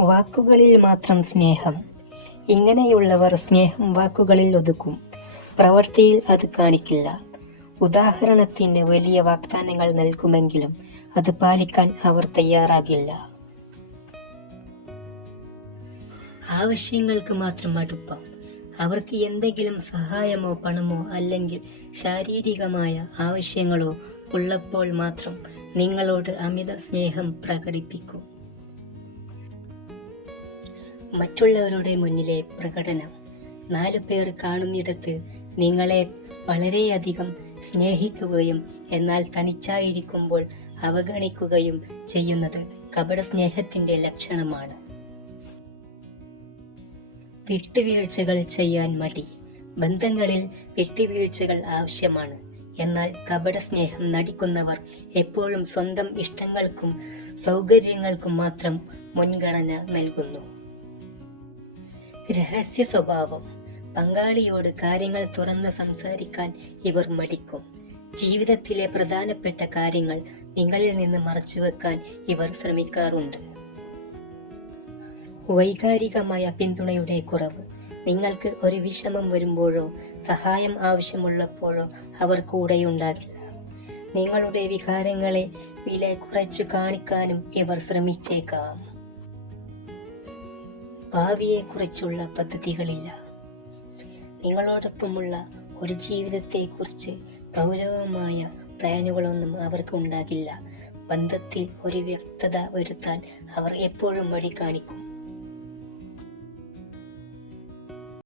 വാക്കുകളിൽ മാത്രം സ്നേഹം. ഇങ്ങനെയുള്ളവർ സ്നേഹം വാക്കുകളിൽ ഒതുക്കും, പ്രവൃത്തിയിൽ അത് കാണിക്കില്ല. ഉദാഹരണത്തിന് വലിയ വാഗ്ദാനങ്ങൾ നൽകുമെങ്കിലും അത് പാലിക്കാൻ അവർ തയ്യാറാകില്ല. ആവശ്യങ്ങൾക്ക് മാത്രം അടുപ്പം. അവർക്ക് എന്തെങ്കിലും സഹായമോ പണമോ അല്ലെങ്കിൽ ശാരീരികമായ ആവശ്യങ്ങളോ ഉള്ളപ്പോൾ മാത്രം നിങ്ങളോട് അമിത സ്നേഹം പ്രകടിപ്പിക്കും. മറ്റുള്ളവരുടെ മുന്നിലെ പ്രകടനം. 4 പേർ കാണുന്നിടത്ത് നിങ്ങളെ വളരെയധികം സ്നേഹിക്കുകയും എന്നാൽ തനിച്ചായിരിക്കുമ്പോൾ അവഗണിക്കുകയും ചെയ്യുന്നത് കപട സ്നേഹത്തിന്റെ ലക്ഷണമാണ്. വിട്ടുവീഴ്ചകൾ ചെയ്യാൻ മടി. ബന്ധങ്ങളിൽ വിട്ടുവീഴ്ചകൾ ആവശ്യമാണ്. എന്നാൽ കപട സ്നേഹം നടിക്കുന്നവർ എപ്പോഴും സ്വന്തം ഇഷ്ടങ്ങൾക്കും സൗകര്യങ്ങൾക്കും മാത്രം മുൻഗണന നൽകുന്നു. രഹസ്യ സ്വഭാവം. പങ്കാളിയോട് കാര്യങ്ങൾ തുറന്ന് സംസാരിക്കാൻ ഇവർ മടിക്കും. ജീവിതത്തിലെ പ്രധാനപ്പെട്ട കാര്യങ്ങൾ നിങ്ങളിൽ നിന്ന് മറച്ചുവെക്കാൻ ഇവർ ശ്രമിക്കാറുണ്ട്. വൈകാരികമായ പിന്തുണയുടെ കുറവ്. നിങ്ങൾക്ക് ഒരു വിഷമം വരുമ്പോഴോ സഹായം ആവശ്യമുള്ളപ്പോഴോ അവർ കൂടെയുണ്ടാകില്ല. നിങ്ങളുടെ വികാരങ്ങളെ വില കുറച്ചു കാണിക്കാനും ഇവർ ശ്രമിച്ചേക്കാം. ഭാവിയെക്കുറിച്ചുള്ള പദ്ധതികളില്ല. നിങ്ങളോടൊപ്പമുള്ള ഒരു ജീവിതത്തെക്കുറിച്ച് ഗൗരവമായ പ്ലാനുകളൊന്നും അവർക്ക് ഉണ്ടാകില്ല. ബന്ധത്തിൽ ഒരു വ്യക്തത വരുത്താൻ അവർ എപ്പോഴും മടി കാണിക്കും.